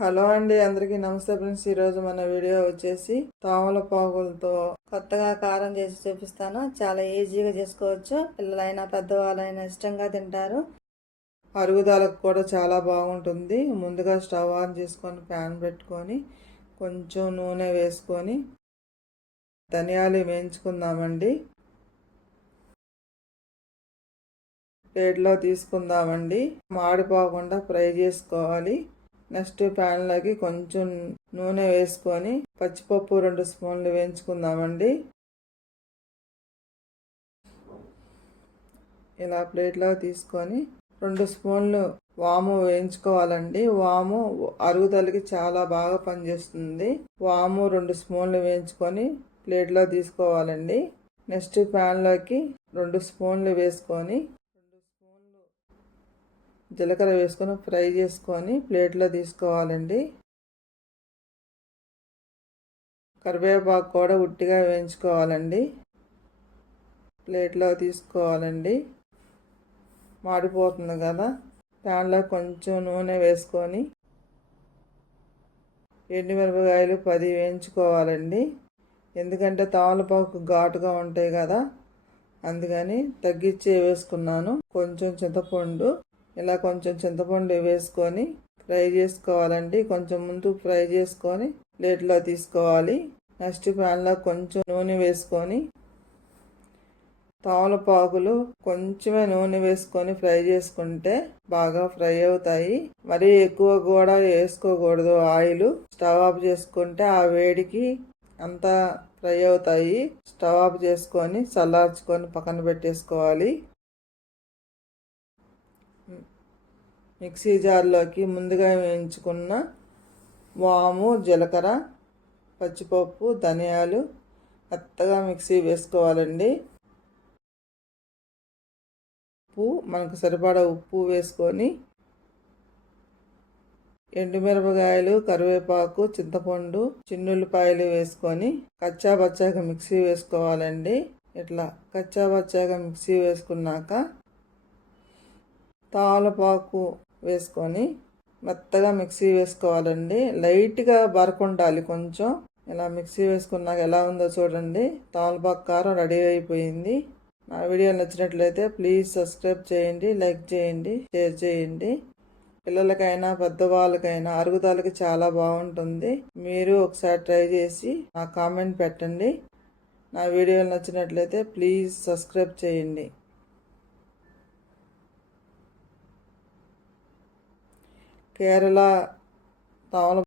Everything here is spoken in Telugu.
హలో అండి, అందరికీ నమస్తే ఫ్రెండ్స్. ఈరోజు మన వీడియో వచ్చేసి తమలపాకులతో కొత్తగా కారం చేసి చూపిస్తాను. చాలా ఈజీగా చేసుకోవచ్చు. పిల్లలైనా పెద్దవాళ్ళైనా ఇష్టంగా తింటారు. అరుగుదలకు కూడా చాలా బాగుంటుంది. ముందుగా స్టవ్ ఆన్ చేసుకొని ప్యాన్ పెట్టుకొని కొంచెం నూనె వేసుకొని ధనియాలు వేయించుకుందామండి. ప్లేట్లో తీసుకుందామండి. మాడిపోకుండా ఫ్రై చేసుకోవాలి. నెక్స్ట్ ప్యాన్లోకి కొంచెం నూనె వేసుకొని పచ్చిపప్పు 2 స్పూన్లు వేయించుకుందామండి. ఇలా ప్లేట్లో తీసుకొని 2 స్పూన్లు వాము వేయించుకోవాలండి. వాము అరుగుదలకి చాలా బాగా పనిచేస్తుంది. వాము 2 స్పూన్లు వేయించుకొని ప్లేట్లో తీసుకోవాలండి. నెక్స్ట్ ప్యాన్లోకి 2 స్పూన్లు వేసుకొని జీలకర్ర వేసుకొని ఫ్రై చేసుకొని ప్లేట్లో తీసుకోవాలండి. కరివేపాకు కూడా ఉట్టిగా వేయించుకోవాలండి. ప్లేట్లో తీసుకోవాలండి. మాడిపోతుంది కదా, ప్యాన్లో కొంచెం నూనె వేసుకొని ఎండుమిరపకాయలు 10 వేయించుకోవాలండి. ఎందుకంటే తమలపాకు ఘాటుగా ఉంటాయి కదా, అందుకని తగ్గించి వేసుకున్నాను. కొంచెం చింతపండు, ఇలా కొంచెం చింతపండు వేసుకొని ఫ్రై చేసుకోవాలండి. కొంచెం ముందు ఫ్రై చేసుకొని ప్లేట్లో తీసుకోవాలి. నెక్స్ట్ ప్యాన్లో కొంచెం నూనె వేసుకొని తమలపాకులు కొంచెమే నూనె వేసుకొని ఫ్రై చేసుకుంటే బాగా ఫ్రై అవుతాయి. మరీ ఎక్కువ కూడా వేసుకోకూడదు. ఆయిల్ స్టవ్ ఆఫ్ చేసుకుంటే ఆ వేడికి అంతా ఫ్రై అవుతాయి. స్టవ్ ఆఫ్ చేసుకొని చల్లార్చుకొని పక్కన పెట్టేసుకోవాలి. మిక్సీ జార్లోకి ముందుగా వేయించుకున్న వాము, జీలకర్ర, పచ్చిపప్పు, ధనియాలు మెత్తగా మిక్సీ వేసుకోవాలండి. ఉప్పు, మనకు సరిపడా ఉప్పు వేసుకొని ఎండుమిరపకాయలు, కరివేపాకు, చింతపండు, చిన్నుల్లిపాయలు వేసుకొని కచ్చాపచ్చాగా మిక్సీ వేసుకోవాలండి. ఇట్లా కచ్చాపచ్చాగా మిక్సీ వేసుకున్నాక తమలపాకు వేసుకొని మెత్తగా మిక్సీ వేసుకోవాలండి. లైట్గా బరకుండాలి కొంచెం. ఇలా మిక్సీ వేసుకున్నాక ఎలా ఉందో చూడండి. తమలపాకు కారం రెడీ అయిపోయింది. నా వీడియో నచ్చినట్లయితే ప్లీజ్ సబ్స్క్రైబ్ చేయండి, లైక్ చేయండి, షేర్ చేయండి. పిల్లలకైనా పెద్దవాళ్ళకైనా అరుగుదలకి చాలా బాగుంటుంది. మీరు ఒకసారి ట్రై చేసి నా కామెంట్ పెట్టండి. నా వీడియో నచ్చినట్లయితే ప్లీజ్ సబ్స్క్రైబ్ చేయండి. కేరళ తమలపాకు